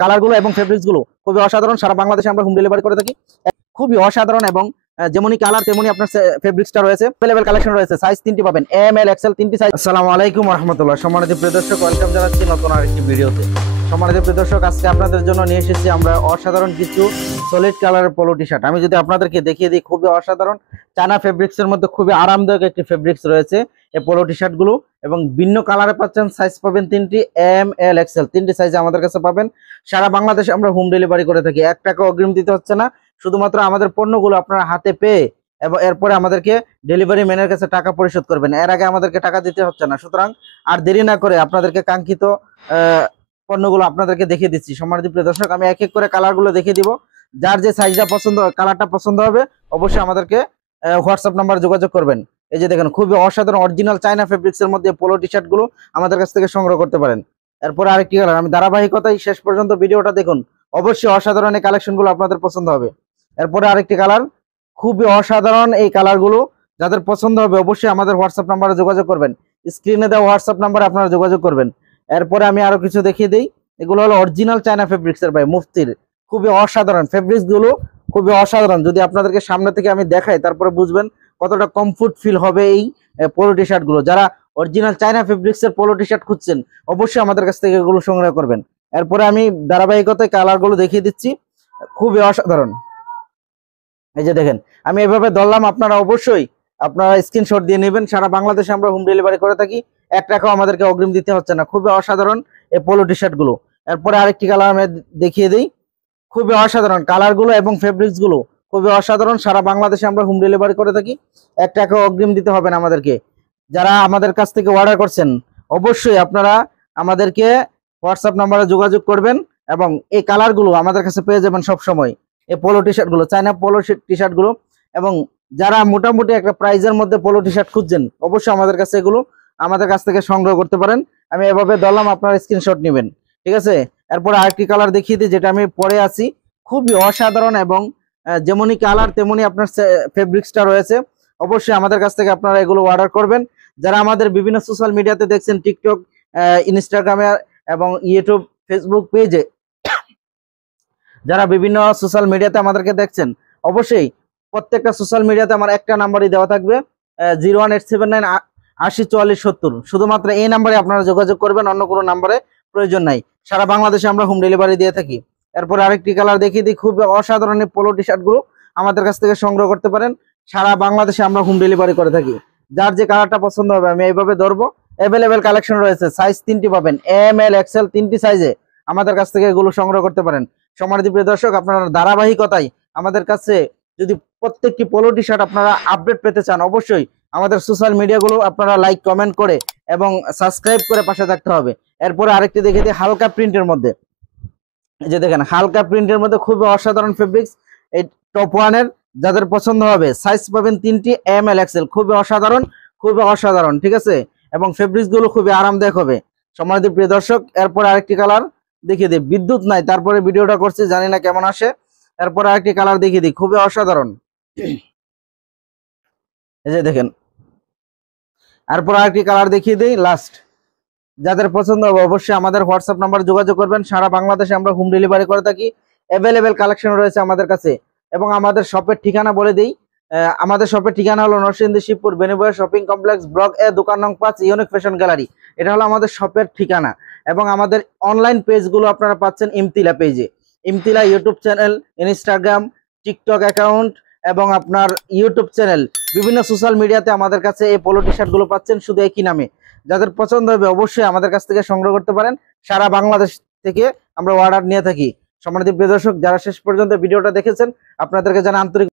কালারগুলো এবং ফেব্রিক্সগুলো খুবই অসাধারণ। সারা বাংলাদেশে আমরা হোম ডেলিভারি করে থাকি। খুবই অসাধারণ এবং যেমনই কালার তেমনি আপনার ফেব্রিক্সটা রয়েছে। अवेलेबल কালেকশন রয়েছে, সাইজ তিনটি পাবেন, এম এল এক্সেল তিনটি সাইজ। আসসালামু আলাইকুম ওয়া রাহমাতুল্লাহ। সম্মানিত প্রিয় দর্শক, ওয়েলকাম জানাচ্ছি নতুন আরেকটি ভিডিওতে। সম্মানিত প্রিয় দর্শক, আজকে আপনাদের জন্য নিয়ে এসেছি আমরা অসাধারণ কিছু সলিড কালারের পোলো টি শার্ট। আমি যদি আপনাদেরকে দেখিয়ে দিই, খুবই অসাধারণ চায়না ফেব্রিক্সের মধ্যে খুবই আরামদায়ক একটি ফেব্রিক্স রয়েছে এই পোলো টি শার্ট গুলো, এবং ভিন্ন কালারে পাচ্ছেন। সাইজ পাবেন তিনটি, এম এল এক্সেল তিনটি সাইজে আমাদের কাছে পাবেন। সারা বাংলাদেশে আমরা হোম ডেলিভারি করে থাকি। 1 টাকা অগ্রিম দিতে হচ্ছে না, শুধুমাত্র আমাদের পণ্যগুলো আপনারা হাতে পেয়ে এবং এরপরে আমাদেরকে ডেলিভারি ম্যানের কাছে টাকা পরিশোধ করবেন। এর আগে আমাদেরকে টাকা দিতে হচ্ছে না। সুতরাং আর দেরি না করে আপনাদেরকে কাঙ্ক্ষিত পণ্যগুলো আপনাদেরকে দেখিয়ে দিচ্ছি। সম্মানিত প্রিয় দর্শক, আমি এক এক করে কালারগুলো দেখিয়ে দিব। যার যে সাইজটা পছন্দ, কালারটা পছন্দ হবে, অবশ্যই আমাদেরকে হোয়াটসঅ্যাপ নাম্বার যোগাযোগ করবেন। এই যে দেখেন, খুবই অসাধারণ অরিজিনাল চায়না ফেব্রিক্স এর মধ্যে পোলো টি শার্ট গুলো আমাদের কাছ থেকে সংগ্রহ করতে পারেন। এরপরে আরেকটি কালার, আমি ধারাবাহিকতায় শেষ পর্যন্ত ভিডিওটা দেখুন, অবশ্যই অসাধারণ এই কালেকশন গুলো আপনাদের পছন্দ হবে। এরপরে আরেকটি কালার, খুবই অসাধারণ এই কালার গুলো, যাদের পছন্দ হবে অবশ্যই আমাদের হোয়াটসঅ্যাপ নাম্বারে যোগাযোগ করবেন। স্ক্রিনে দেওয়া হোয়াটসঅ্যাপ নাম্বারে আপনারা যোগাযোগ করবেন। এরপরে আমি আরো কিছু দেখিয়ে দিই। এগুলো হলো অরিজিনাল চায়না ফেব্রিক্স এর ভাই, মুফতির। খুবই অসাধারণ ফেব্রিক্স গুলো, খুবই অসাধারণ। যদি আপনাদেরকে সামনে থেকে আমি দেখাই, তারপরে বুঝবেন কতটা কমফোর্ট ফিল হবে এই পোলো টি শার্ট গুলো। যারা অরিজিনাল চায়না ফেব্রিক্স এর পোলো টি শার্ট খুঁজছেন, অবশ্যই আমাদের কাছ থেকে এগুলো সংগ্রহ করবেন। এরপরে আমি ধারাবাহিকতায় কালার গুলো দেখিয়ে দিচ্ছি, খুবই অসাধারণ। এই যে দেখেন, আমি এভাবে ধরলাম, আপনারা অবশ্যই আপনারা স্ক্রিনশট দিয়ে নেবেন। সারা বাংলাদেশে আমরা হোম ডেলিভারি করে থাকি। 1 টাকাও আমাদেরকে অগ্রিম দিতে হচ্ছে না। খুবই অসাধারণ এই পোলো টি শার্ট গুলো। এরপরে আরেকটি কালার আমি দেখিয়ে দিই, খুবই অসাধারণ কালার গুলো এবং ফেব্রিক্স গুলো খুবই অসাধারণ। সারা বাংলাদেশে আমরা হোম ডেলিভারি করে থাকি। 1 টাকাও অগ্রিম দিতে হবে না আমাদেরকে। যারা আমাদের কাছ থেকে অর্ডার করছেন, অবশ্যই আপনারা আমাদেরকে হোয়াটসঅ্যাপ নাম্বারে যোগাযোগ করবেন, এবং এই কালার গুলো আমাদের কাছে পেয়ে যাবেন সব সময়। এই পোলো টি শার্ট গুলো, চায়না পোলো টি শার্ট গুলো, এবং যারা মোটামুটি একটা প্রাইজের মধ্যে পোলো টি শার্ট খুঁজছেন, অবশ্যই আমাদের কাছে এগুলো আমাদের কাছ থেকে সংগ্রহ করতে পারেন। আমি এভাবে ধরলাম, আপনারা স্ক্রিনশট নেবেন, ঠিক আছে। এরপর আরেকটি কালার দেখিয়ে দিই, যেটা আমি পরে আছি। খুবই অসাধারণ এবং যেমনই কালার তেমনি আপনার ফেব্রিক্সটা রয়েছে। অবশ্যই আমাদের কাছ থেকে আপনারা এগুলো অর্ডার করবেন। যারা আমাদের বিভিন্ন সোশ্যাল মিডিয়াতে দেখছেন, টিকটক, ইনস্টাগ্রামে এবং ইউটিউব, ফেসবুক পেজে, যারা বিভিন্ন সোশ্যাল মিডিয়াতে আমাদেরকে দেখছেন, অবশ্যই প্রত্যেকটা সোশ্যাল মিডিয়াতে আমার একটা নাম্বারই দেওয়া থাকবে, 01879 80 44 70। শুধুমাত্র এই নাম্বারে আপনারা যোগাযোগ করবেন, অন্য কোনো নাম্বারে প্রয়োজন নাই। সারা বাংলাদেশে আমরা হোম ডেলিভারি দিয়ে থাকি। এরপর আরেকটি কালার দেখিয়ে দিই, খুব অসাধারণ পোলো টি শার্ট গুলো আমাদের কাছ থেকে সংগ্রহ করতে পারেন। সারা বাংলাদেশে আমরা হোম ডেলিভারি করে থাকি। যার যে কালারটা পছন্দ হবে আমি এইভাবে ধরবো। অ্যাভেলেবেল কালেকশন রয়েছে, সাইজ তিনটি পাবেন, এম এল এক্সেল তিনটি সাইজে আমাদের কাছ থেকে এগুলো সংগ্রহ করতে পারেন। সম্মানিত প্রিয় দর্শক, আপনারা ধারাবাহিকতায় আমাদের কাছে যদি প্রত্যেকটি পোলো টি শার্ট আপনারা আপডেট পেতে চান, অবশ্যই আমাদের সোশ্যাল মিডিয়া গুলো আপনারা লাইক, কমেন্ট করে এবং সাবস্ক্রাইব করে পাশে থাকতে হবে। এরপরে আরেকটি দেখে দিই, হালকা প্রিন্টের মধ্যে। এই যে দেখেন, হালকা প্রিন্টের মধ্যে খুবই অসাধারণ ফেব্রিক্স, এই টপ ওয়ানের। যাদের পছন্দ হবে, সাইজ পাবেন তিনটি, এম এল এক্সেল। খুবই অসাধারণ, খুবই অসাধারণ, ঠিক আছে। এবং ফেব্রিক্স গুলো খুবই আরামদায়ক হবে। সম্মানিত প্রিয় দর্শক, এরপর আরেকটি কালার দেখিয়ে দিই। বিদ্যুৎ নাই, তারপরে ভিডিওটা করছি, জানি না কেমন আসে। এরপর আরেকটি কালার দেখিয়ে দিই, খুবই অসাধারণ। এই যে দেখেন, এরপর আরেকটি কালার দেখিয়ে দিই লাস্ট। যাদের পছন্দ হবে অবশ্যই আমাদের হোয়াটসঅ্যাপ নাম্বার যোগাযোগ করবেন। সারা বাংলাদেশে আমরা হোম ডেলিভারি করে থাকি। অ্যাভেলেবেল কালেকশন রয়েছে আমাদের কাছে। এবং আমাদের শপের ঠিকানা বলে দিই, আমাদের শপের ঠিকানা হলো নরসিংদী শিবপুর বেনিবয়া শপিং কমপ্লেক্স, ব্লক এ, দোকান নং 5, ইউনিক ফ্যাশন গ্যালারি। এটা হলো আমাদের শপের ঠিকানা। এবং আমাদের অনলাইন পেজগুলো আপনারা পাচ্ছেন ইমতিলা পেজে। Imtila YouTube channel, Instagram, TikTok account এবং আপনার ইউটিউব চ্যানেল, বিভিন্ন সোশ্যাল মিডিয়াতে আমাদের কাছে এই পোলো টি শার্ট গুলো পাচ্ছেন শুধু একই নামে। যাদের পছন্দ হবে অবশ্যই আমাদের কাছ থেকে সংগ্রহ করতে পারেন। সারা বাংলাদেশ থেকে আমরা অর্ডার নিয়ে থাকি। সম্মানিত প্রিয় দর্শক, যারা শেষ পর্যন্ত ভিডিওটা দেখেছেন, আপনাদেরকে জানাই আন্তরিক